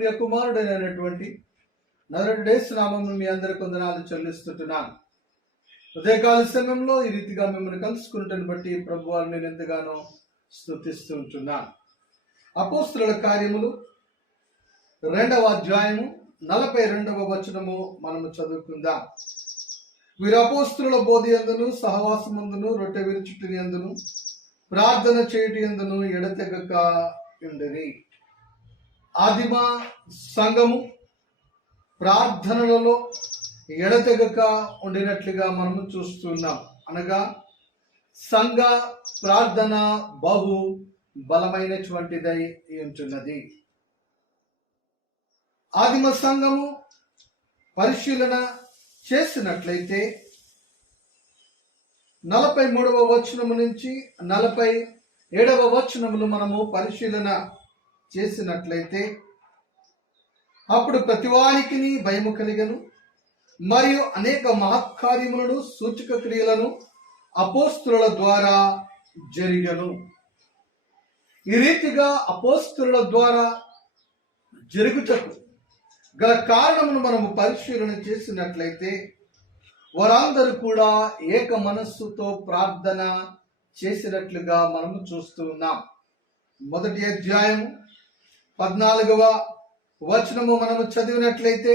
ప్రియ కుమారుడైనటువంటి నరుడు డేస్ నామం మీ అందరి కొందనాలు చెల్లిస్తుంటున్నాను. ఉదయకాల సమయంలో ఈ రీతిగా మిమ్మల్ని కలుసుకుంటాను బట్టి ప్రభు నేను ఎంతగానో స్థుతిస్తూ ఉంటున్నాను అపోస్తుల కార్యములు రెండవ అధ్యాయము నలభై రెండవ వచనము మనము చదువుకుందాం. వీరు అపోస్తుల బోధి ఎందును సహవాసమందును రొట్టె విరుచుటి ఎందును ప్రార్థన చేయుటి ఎందును ఎడతెగక ఉండని ఆదిమ సంఘము ప్రార్థనలలో ఎడతెగక ఉండినట్లుగా మనము చూస్తున్నాం. అనగా సంఘ ప్రార్థన బహు బలమైనటువంటిదై ఉంటున్నది. ఆదిమ సంఘము పరిశీలన చేసినట్లయితే నలభై మూడవ వచనము నుంచి నలభై ఏడవ వచనములు మనము పరిశీలన చేసినట్లయితే అప్పుడు ప్రతివానికి భయము కలిగను మరియు అనేక మహత్కార్యములను సూచక క్రియలను అపోస్తుల ద్వారా జరిగను. ఈ రీతిగా అపోస్తుల ద్వారా జరుగుటకు గల కారణమును మనము పరిశీలన చేసినట్లయితే వారందరూ కూడా ఏక మనస్సుతో ప్రార్థన చేసినట్లుగా మనము చూస్తూ ఉన్నాం. మొదటి అధ్యాయము పద్నాలుగవ వచనము మనము చదివినట్లయితే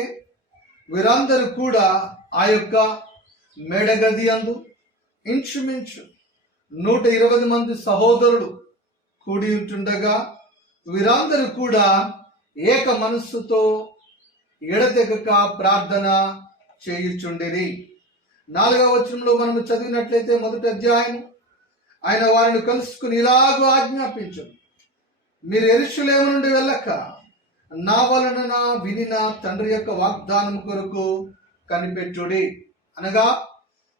వీరందరూ కూడా ఆ యొక్క మెడగది అందు ఇంచుమించు నూట ఇరవై మంది సహోదరులు కూడి ఉంటుండగా వీరందరూ కూడా ఏక మనస్సుతో ఎడతెగక ప్రార్థన చేయుచుండేది నాలుగవ వచనంలో మనము చదివినట్లయితే మొదటి అధ్యాయం ఆయన వారిని కలుసుకుని ఇలాగూ ఆజ్ఞాపించు. మీరు ఎరుషులేము నుండి వెళ్ళక నా వలన నా వినిన తండ్రి యొక్క వాగ్దానం కొరకు కనిపెట్టుడి. అనగా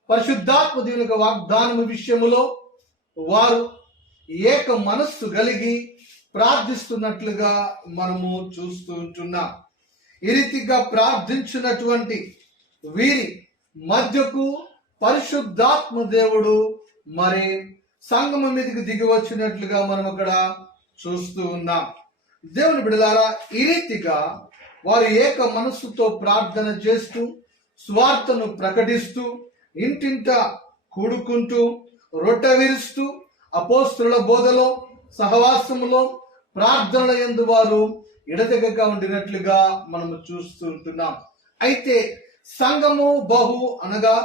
పరిశుద్ధాత్మ దేవుని యొక్క వాగ్దానము విషయములో వారు ఏక మనస్సు కలిగి ప్రార్థిస్తున్నట్లుగా మనము చూస్తూ ఉంటున్నాం. ఈ రీతిగా ప్రార్థించినటువంటి వీరి మధ్యకు పరిశుద్ధాత్మ దేవుడు మరి సంగమం మీదకి దిగి వచ్చినట్లుగా మనం అక్కడ చూస్తూ ఉన్నాం. దేవుని బిడలారా ఈ రీతిగా వారు ఏక మనస్సుతో ప్రార్థన చేస్తూ స్వార్థను ప్రకటిస్తూ ఇంటింట కూడుకుంటూ రొట్టె విరుస్తూ అపోస్తుల బోధలో సహవాసములో ప్రార్థనల ఎందు వారు ఎడతెగక ఉండినట్లుగా మనము చూస్తూ ఉంటున్నాం. అయితే సంఘము బహు అనగా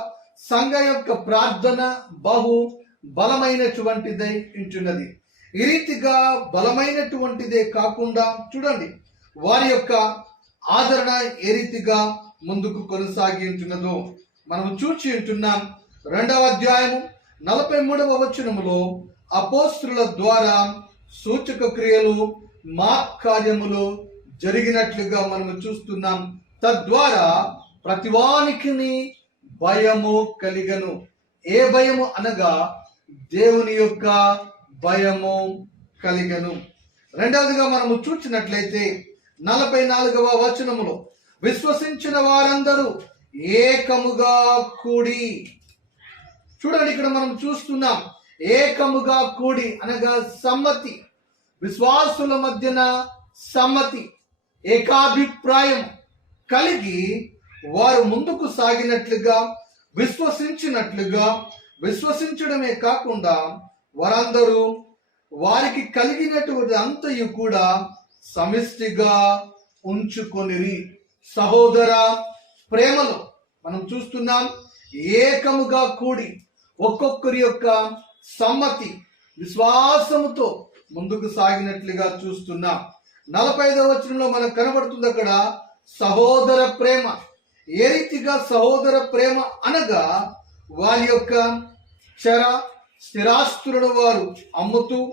సంఘ యొక్క ప్రార్థన బహు బలమైనటువంటిదై ఉంటున్నది. ఈ రీతిగా బలమైనటువంటిదే కాకుండా చూడండి వారి యొక్క ఆదరణ ఏ రీతిగా ముందుకు కొనసాగి ఉంటున్నదో మనం చూచి ఉంటున్నాం. రెండవ అధ్యాయము నలభై మూడవ వచనములో అపోస్త్రుల ద్వారా సూచక క్రియలు మా కార్యములు జరిగినట్లుగా మనము చూస్తున్నాం. తద్వారా ప్రతివానికి భయము కలిగను. ఏ భయము అనగా దేవుని యొక్క భయము కలిగను. రెండవదిగా మనము చూసినట్లయితే నలభై నాలుగవ వచనములో విశ్వసించిన వారందరూ ఏకముగా కూడి. చూడండి ఇక్కడ మనం చూస్తున్నాం ఏకముగా కూడి అనగా సమ్మతి. విశ్వాసుల మధ్యన సమ్మతి ఏకాభిప్రాయం కలిగి వారు ముందుకు సాగినట్లుగా విశ్వసించినట్లుగా విశ్వసించడమే కాకుండా వారందరూ వారికి కలిగినటువంటి అంతయు కూడా సమిష్టిగా ఉంచుకొనిరి. సహోదర ప్రేమలో మనం చూస్తున్నాం ఏకముగా కూడి ఒక్కొక్కరి యొక్క సమ్మతి విశ్వాసముతో ముందుకు సాగినట్లుగా చూస్తున్నాం. నలభై ఐదవ వచనంలో మనకు కనబడుతుంది అక్కడ సహోదర ప్రేమ. ఏ రీతిగా సహోదర ప్రేమ అనగా వారి యొక్క చర స్థిరాస్తులను వారు అమ్ముతూ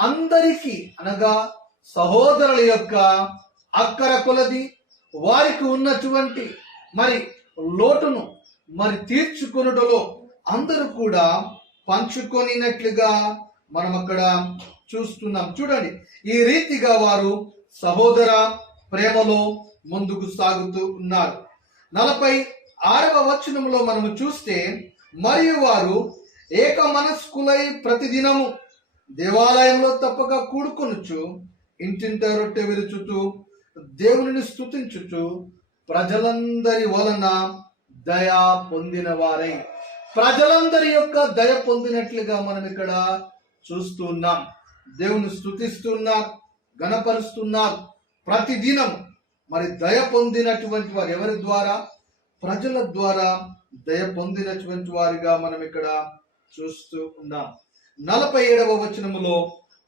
అందరికీ అనగా సహోదరుల యొక్క అక్కర కొలది వారికి ఉన్నటువంటి మరి లోటును మరి తీర్చుకొనుటలో అందరూ కూడా పంచుకొనినట్లుగా మనం అక్కడ చూస్తున్నాం. చూడండి ఈ రీతిగా వారు సహోదర ప్రేమలో ముందుకు సాగుతూ ఉన్నారు. నలభై ఆరవ వచనంలో మనము చూస్తే మరియు వారు ఏక మనస్కులై ప్రతిదినము దేవాలయంలో తప్పక కూడుకొనుచు ఇంటింట రొట్టె విరుచుతూ దేవునిని స్థుతించుచు ప్రజలందరి వలన దయ పొందిన వారై ప్రజలందరి యొక్క దయ పొందినట్లుగా మనం ఇక్కడ చూస్తున్నాం. దేవుని స్తుతిస్తున్నాం గణపరుస్తున్నాం ప్రతిదినం మరి దయ పొందినటువంటి వారు ఎవరి ద్వారా? ప్రజల ద్వారా దయ పొందినటువంటి వారిగా మనం ఇక్కడ చూస్తూ ఉన్నాం. నలభై ఏడవ వచనములో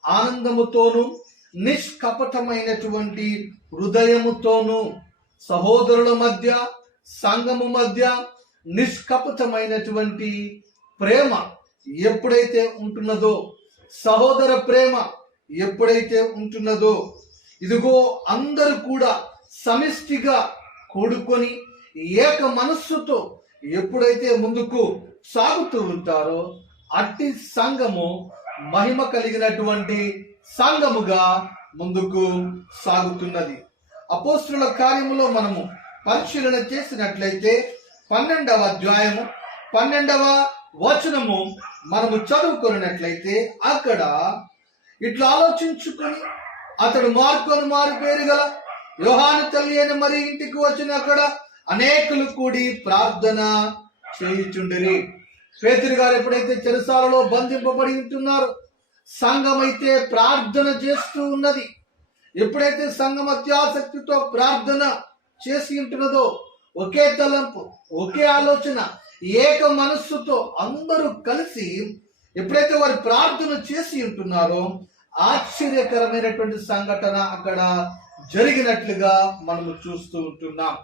ఆనందముతోనూ నిష్కపటమైనటువంటి హృదయముతోనూ సహోదరుల మధ్య సంఘము మధ్య నిష్కపటమైనటువంటి ప్రేమ ఎప్పుడైతే ఉంటున్నదో సహోదర ప్రేమ ఎప్పుడైతే ఉంటున్నదో ఇదిగో అందరూ కూడా సమిష్టిగా కూడుకొని ఏక మనస్సుతో ఎప్పుడైతే ముందుకు సాగుతూ ఉంటారో అట్టి సంఘము మహిమ కలిగినటువంటి సంఘముగా ముందుకు సాగుతున్నది. అపోస్తుల కార్యములో మనము పరిశీలన చేసినట్లయితే పన్నెండవ అధ్యాయము పన్నెండవ వచనము మనము చదువుకున్నట్లయితే అక్కడ ఇట్లా ఆలోచించుకొని అతడు మార్కొని మారు పేరు గల యోహాను తల్లి అని మరి ఇంటికి వచ్చిన అక్కడ అనేకులు కూడి ప్రార్థన చేయుచుండరి. పేతురు గారు ఎప్పుడైతే చెరుసాలలో బంధింపబడి ఉంటున్నారో సంఘం అయితే ప్రార్థన చేస్తూ ఉన్నది. ఎప్పుడైతే సంఘం అత్యాసక్తితో ప్రార్థన చేసి ఉంటున్నదో ఒకే తలంపు ఒకే ఆలోచన ఏక మనస్సుతో అందరూ కలిసి ఎప్పుడైతే వారు ప్రార్థన చేసి ఉంటున్నారో ఆశ్చర్యకరమైనటువంటి సంఘటన అక్కడ జరిగినట్లుగా మనము చూస్తూ ఉంటున్నాం.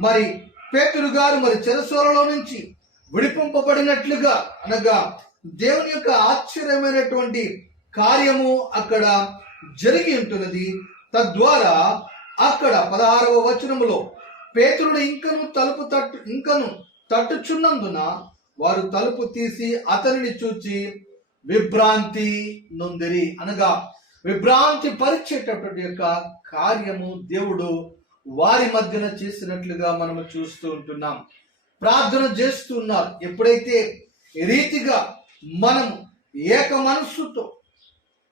మరి పేతురు గారు మరి చెరసోలలో నుంచి విడిపింపబడినట్లుగా అనగా దేవుని యొక్క ఆశ్చర్యమైనటువంటి కార్యము అక్కడ జరిగి ఉంటున్నది. తద్వారా అక్కడ పదహారవ వచనములో పేతురుడు ఇంకను తలుపు తట్టు ఇంకను తట్టుచున్నందున వారు తలుపు తీసి అతనిని చూచి విభ్రాంతి నొందిరి అనగా విభ్రాంతి పరిచేటటువంటి యొక్క కార్యము దేవుడు వారి మధ్యన చేసినట్లుగా మనము చూస్తూ ఉంటున్నాం. ప్రార్థన చేస్తున్నారు ఎప్పుడైతే రీతిగా మనము ఏక మనస్సుతో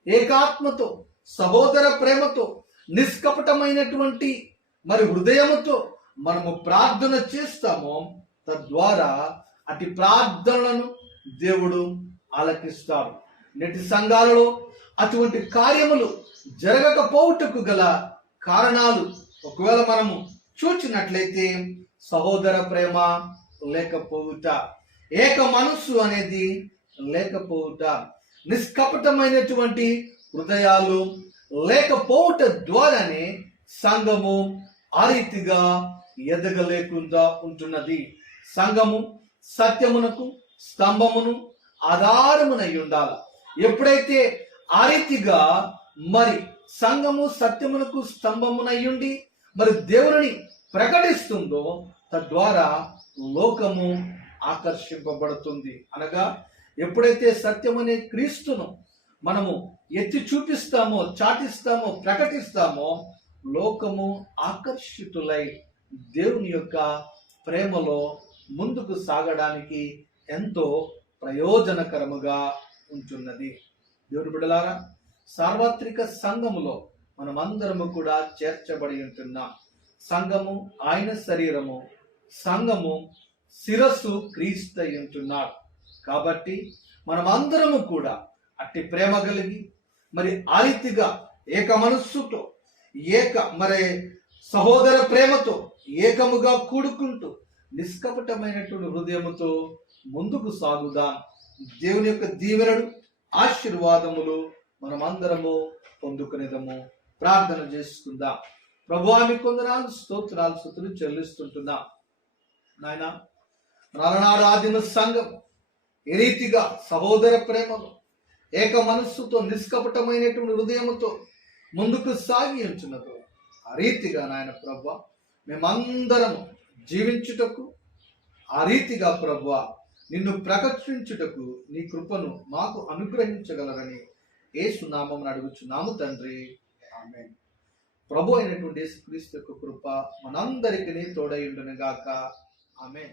ఏకాత్మతో సహోదర ప్రేమతో నిష్కపటమైనటువంటి మరి హృదయముతో మనము ప్రార్థన చేస్తామో తద్వారా అటు ప్రార్థనలను దేవుడు ఆలకిస్తాడు. నేటి సంఘాలలో అటువంటి కార్యములు జరగకపోవుటకు గల కారణాలు ఒకవేళ మనము చూచినట్లయితే సహోదర ప్రేమ లేకపోవుట ఏక మనస్సు అనేది లేకపోవుట నిష్కపటమైనటువంటి హృదయాలు లేకపోవుట ద్వారానే సంఘము ఆ రీతిగా ఎదగలేకుండా ఉంటున్నది. సంఘము సత్యమునకు స్తంభమును ఆధారమునై ఉండాలి. ఎప్పుడైతే ఆ రీతిగా మరి సంఘము సత్యమునకు స్తంభమునై ఉండి మరి దేవుని ప్రకటిస్తుందో తద్వారా లోకము ఆకర్షింపబడుతుంది. అనగా ఎప్పుడైతే సత్యమనే క్రీస్తును మనము ఎత్తి చూపిస్తామో చాటిస్తామో ప్రకటిస్తామో లోకము ఆకర్షితులై దేవుని యొక్క ప్రేమలో ముందుకు సాగడానికి ఎంతో ప్రయోజనకరముగా ఉంటున్నది. దేవుని బిడలారా సార్వత్రిక సంఘములో మనమందరము కూడా చేర్చబడి ఉంటున్నాం. సంఘము ఆయన శరీరము సంఘము శిరస్సు క్రీస్తు ఉంటున్నాడు. కాబట్టి మనమందరము కూడా అట్టి ప్రేమ కలిగి మరి ఆ రీతిగా ఏక మనస్సుతో ఏక మరి సహోదర ప్రేమతో ఏకముగా కూడుకుంటూ నిష్కపటమైనటువంటి హృదయముతో ముందుకు సాగుదాం. దేవుని యొక్క దీవెనడు ఆశీర్వాదములు మనమందరము పొందుకునేదము. ప్రార్థన చేసుకుందాం. ప్రభువామి కొందనాలు స్తోత్రాలు స్థుతులు చెల్లిస్తుంటున్నాం. నాయన నలనాడు సంఘం ఏ రీతిగా సహోదర ప్రేమలో ఏక మనస్సుతో నిష్కపటమైనటువంటి హృదయముతో ముందుకు సాగి ఉంచున్నదో ఆ రీతిగా నాయన ప్రభ మేమందరము జీవించుటకు ఆ రీతిగా ప్రభ నిన్ను ప్రకటించుటకు నీ కృపను మాకు అనుగ్రహించగలరని ఏసునామం అడుగుచున్నాము తండ్రి. ఆమె ప్రభు అయినటువంటి యేసుక్రీస్తు యొక్క కృప మనందరికీ తోడై ఉండును గాక ఆమె